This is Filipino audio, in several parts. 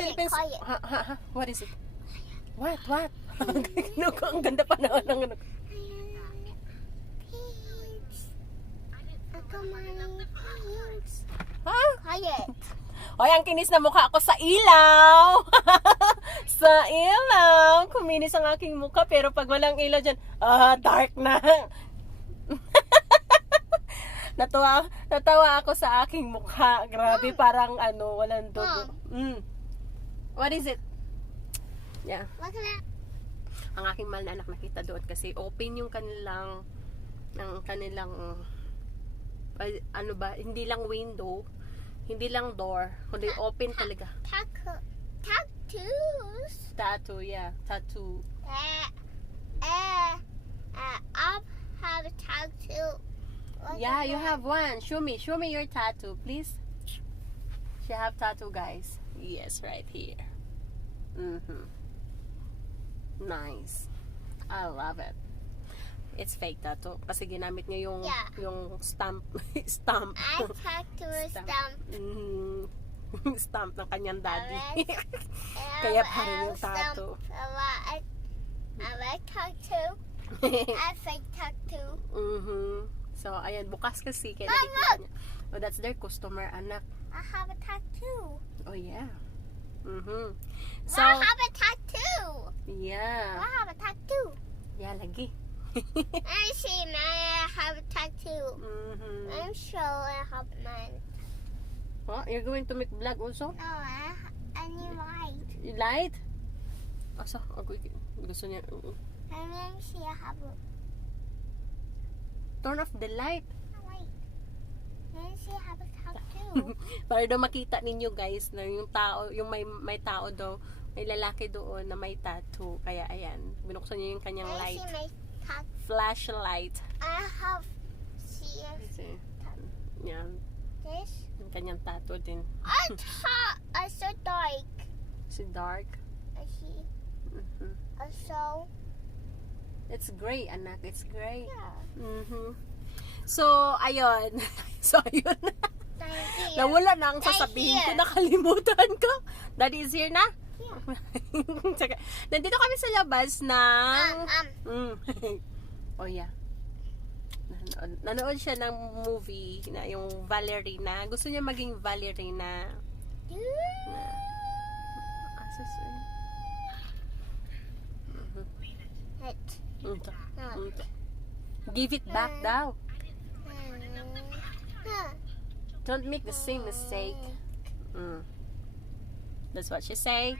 Philippines. Quiet. What is it? What? Ang ganda pa na ng ano. Pigs. Ako mga pigs. Ha? Quiet. Hoy, ang kinis na mukha ako sa ilaw. Sa ilaw. Kuminis ang aking mukha pero pag walang ilaw dyan, dark na. Natawa ako sa aking mukha. Grabe, parang walang dugo. What is it? Yeah. Look at that. Ang aking mahal na anak nakita doon kasi open yung kanilang hindi lang window, hindi lang door, kundi open talaga. Tattoos. Tattoo, yeah. Tattoo. I have a tattoo. Yeah, you have one. Show me your tattoo, please. She have tattoo, guys. Yes, right here. Nice. I love it. It's fake tattoo kasi ginamit niya yung stamp. Stamp. I tattoo a stamp. Stamp ng kanyang daddy. Kaya parang yung tattoo. I like tattoo. I fake tattoo. So, ayan, bukas kasi. Kaya Mom, nakikita niya. Oh, that's their customer, anak. I have a tattoo. Oh, yeah. So, I have a tattoo. yeah. I have a tattoo. Yeah, lagi. I see I have a tattoo. I'm sure I have mine. Oh, you're going to make vlog also? No, I need light. You light? Asa? Gusto niya. And then see I have a Turn off the light. light. And see I have a tattoo. Para daw makita ninyo guys na yung tao, yung may tao daw, may lalaki doon na may tattoo. Kaya ayan, binuksan niya yung kanyang I light. see my tattoo. Flashlight. I have see Yan. this. Yung kanyang tattoo din. I so dark. Si dark. I see. So It's gray, anak. It's gray. yeah. So, ayun. Thank you. Nawala na ang sasabihin ko. Nakalimutan ko. Daddy is here na? Yeah. Nandito kami sa labas ng... Oh, yeah. Nanood siya ng movie na yung Valerina. Gusto niya maging Valerina. Give it back daw. Don't make the same mistake. That's what she say.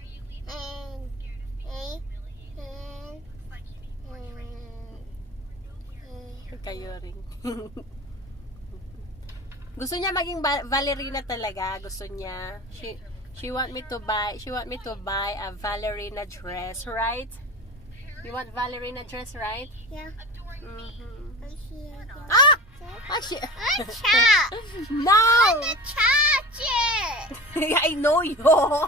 Kayo rin. Gusto niya maging ballerina talaga. Gusto niya. She want me to buy a ballerina dress, right? You want ballerina dress, right? Yeah. Ah! No! Touch it! I know you. Don't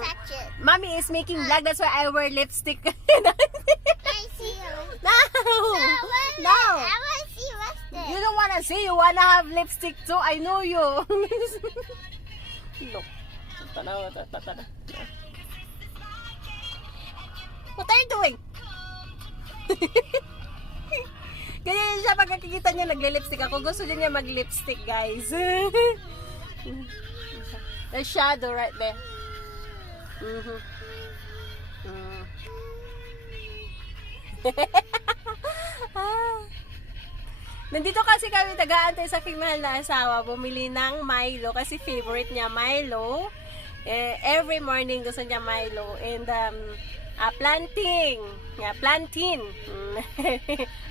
touch it. Mommy is making vlog. That's why I wear lipstick. I see you. No! No! I want to see what's this. You don't wanna see. You wanna have lipstick too. I know you. Look. What are you doing? Ganyan siya pag nakikita niya nagle-lipstick ako. Gusto niya mag-lipstick, guys. The shadow right there. Nandito kasi kami taga-antay sa aking mahal na asawa. Bumili ng Milo kasi favorite niya Milo. Every morning gusto niya Milo. And planting. Yeah, plantain.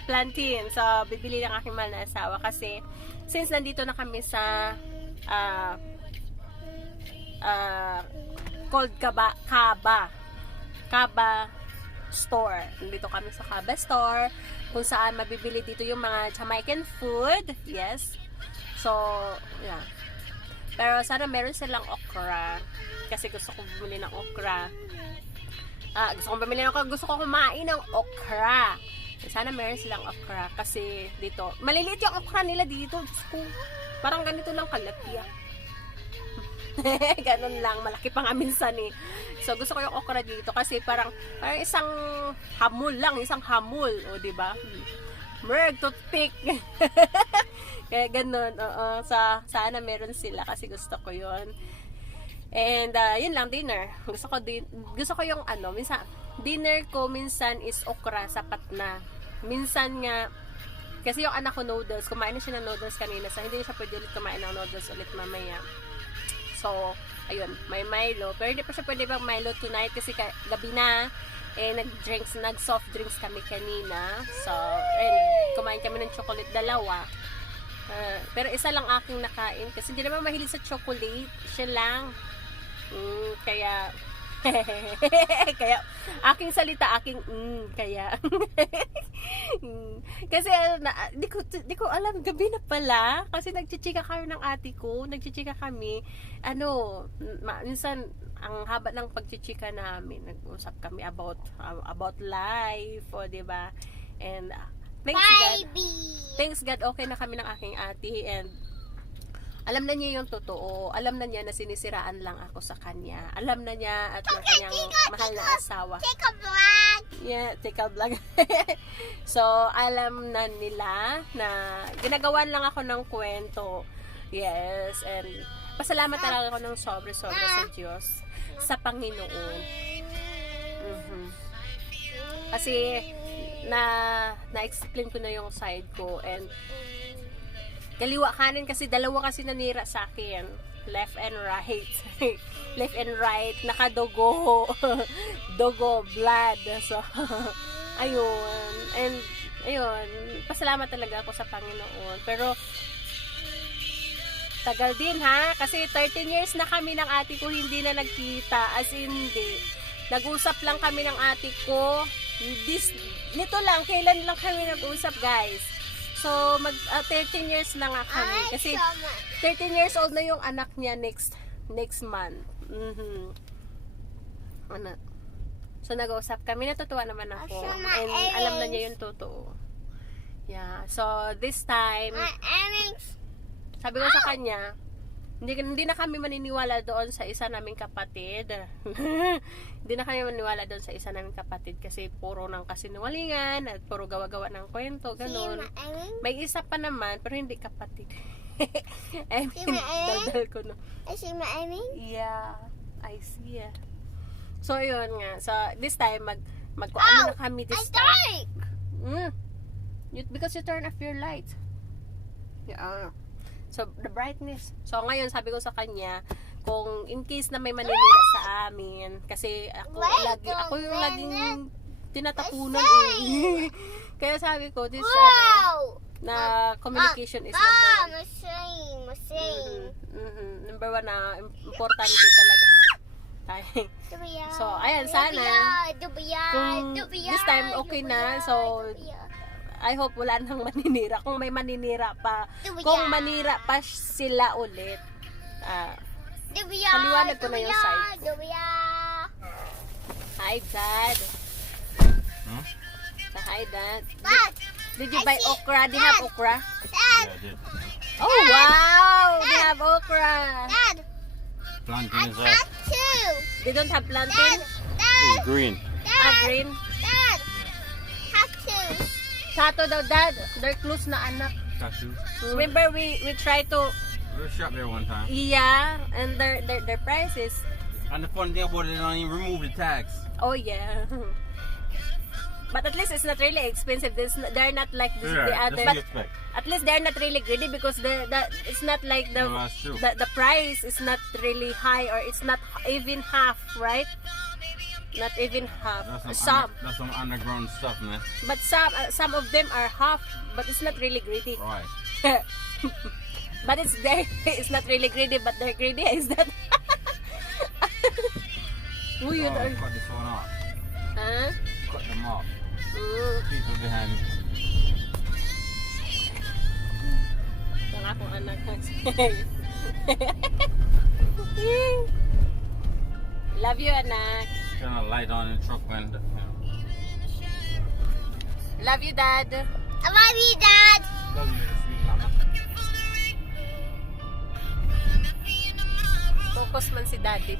Plantain. So, bibili ng aking mahal na asawa kasi since nandito na kami sa called Kaba store. Nandito kami sa Kaba store kung saan mabibili dito yung mga Jamaican food. Yes. So, yeah. Pero sana meron silang okra kasi gusto ko bumili ng okra. Gusto ko kumain ng okra. Sana meron silang okra kasi dito, maliliit yung okra nila dito. Parang ganito lang kalapya. Ganun lang, malaki pa nga minsan eh. So gusto ko yung okra dito kasi parang isang hamul lang, isang hamul, o di ba? Merg toothpick. Kaya ganun, sana meron sila kasi gusto ko 'yon. And yun lang, dinner. Gusto ko yung minsan dinner ko minsan is okra, sapat na. Minsan nga kasi yung anak ko noodles, kumain na siya ng noodles kanina, so hindi na siya pwede ulit kumain ng noodles ulit mamaya. So, ayun, may Milo. Pero hindi pa siya pwede bang Milo tonight kasi gabi na, nag-soft drinks kami kanina. So, and kumain kami ng chocolate, 2. Pero isa lang aking nakain kasi hindi naman mahilig sa chocolate. Siya lang. Kaya aking salita, kaya kasi di ko alam, gabi na pala kasi nagchichika kami minsan ang haba ng pagchichika namin, nag-usap kami about life, o diba, and thanks God okay na kami ng aking ate, and alam na niya yung totoo. Alam na niya na sinisiraan lang ako sa kanya. Alam na niya at ng kanyang mahal na asawa. Take a vlog. Yeah, take a vlog. So, alam na nila na ginagawan lang ako ng kwento. Yes, and pasalamat talaga ako ng sobra-sobra sa Diyos, sa Panginoon. Kasi, na-explain ko na yung side ko, and kaliwa kanin kasi dalawa kasi nanira sa akin, left and right. Left and right, nakadugo. Dugo, blood. So ayun, and ayun, pasalamat talaga ako sa Panginoon. Pero tagal din ha, kasi 13 years na kami ng ate ko hindi na nagkita, as in hindi. Nag-usap lang kami ng ate ko nito lang, kailan lang kami nag-usap, guys. So, 13 years na nga kami. Kasi 13 years old na yung anak niya next month. So, nag-usap kami. Natutuwa naman ako. And alam na niya yung totoo. Yeah. So, this time, sabi ko sa kanya, hindi na kami maniniwala doon sa isa naming kapatid. Hindi na kami maniniwala doon sa isa naming kapatid kasi puro ng kasinungalingan at puro gawa-gawa ng kwento, ganun. May isa pa naman pero hindi kapatid. I mean, daldal ko no. I see my aming? Yeah, I see. So yun nga. So this time magkuano na kami this time. Because you turn off your light. Yeah. So, the brightness. So, ngayon, sabi ko sa kanya, kung in case na may maninira sa amin, kasi ako yung laging tinatapunan eh. Kaya sabi ko, this, na communication is number 1. Number 1 na importante talaga. So, ayan, sana, kung this time okay na, so, I hope wala nang maninira. Kung may maninira pa, kung manira pa sila ulit, paliwanag ko na yung side ko. Hi, Dad. Hi, Dad. Did you buy okra? Do you have okra? Dad. Yeah, I did. Oh, wow! They have okra. Dad. Plantain is Got up. 2. They don't have plantain? It's green. Green? Dad. Have 2. Sato daw, Dad. They're close na anak. Cashews. Remember, we tried to, We were shop there one time. yeah, and their prices. And the funny thing about it, they don't even remove the tax. Oh, yeah. But at least it's not really expensive. They're not like the Yeah, other. that's what But you expect. at least they're not really greedy because it's not like the No, that's true. the price is not really high, or it's not even half, right? Not even half. That's some underground stuff, man. But some of them are half, but it's not really greedy. Right. But it's not really greedy, but they're greedy. Is that? Oh, cut this one off. Huh? Cut them off. Mm. People behind me. Ito nga akong anak. Love you, anak. Turn a light on in the truck window. Love you, Dad. I love you, Dad. Love you, sweet mama. So, focus man si daddy.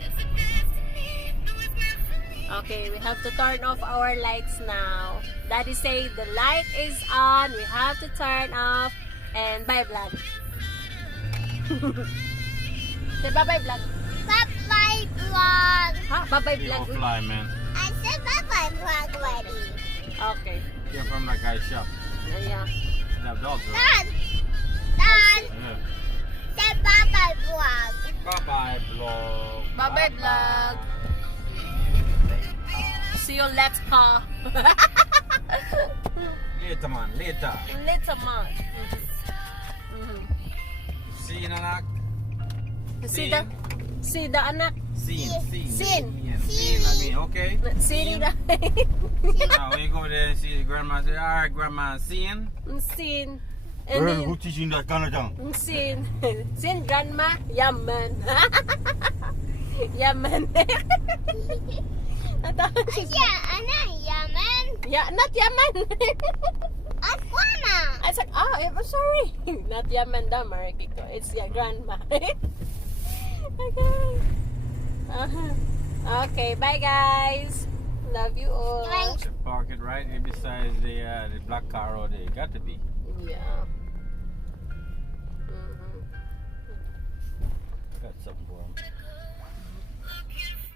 Okay, we have to turn off our lights now. Daddy say the light is on. We have to turn off. And bye vlog. Say bye-bye vlog. Bye-bye vlog. Ha? Bye-bye You vlog. go fly, man. I said bye-bye vlog already. Okay. Came from that guy's shop. Yeah. They have dogs, right? Dad, Yeah. say bye-bye vlog. Bye-bye, vlog. Bye-bye vlog. See you later. Later, man. Later. Later, man. See you, anak. See the anak. Sin. Sin. Sin, I mean, okay? Sin the Now, when you go there and see the grandma, say, all right, grandma, sin. Sin. Girl, And who teaching that kind of thing? then sin. Sin grandma. Yaman. Yaman. Yeah, Anak, Yaman. Yeah, not Yaman. Aquana. I said, I'm sorry. Not Yaman daw, Marikito. It's your grandma. Okay. Okay, bye guys. Love you all. Bye. Should park it right beside the black car over there. Got to be. Yeah. Got something for him.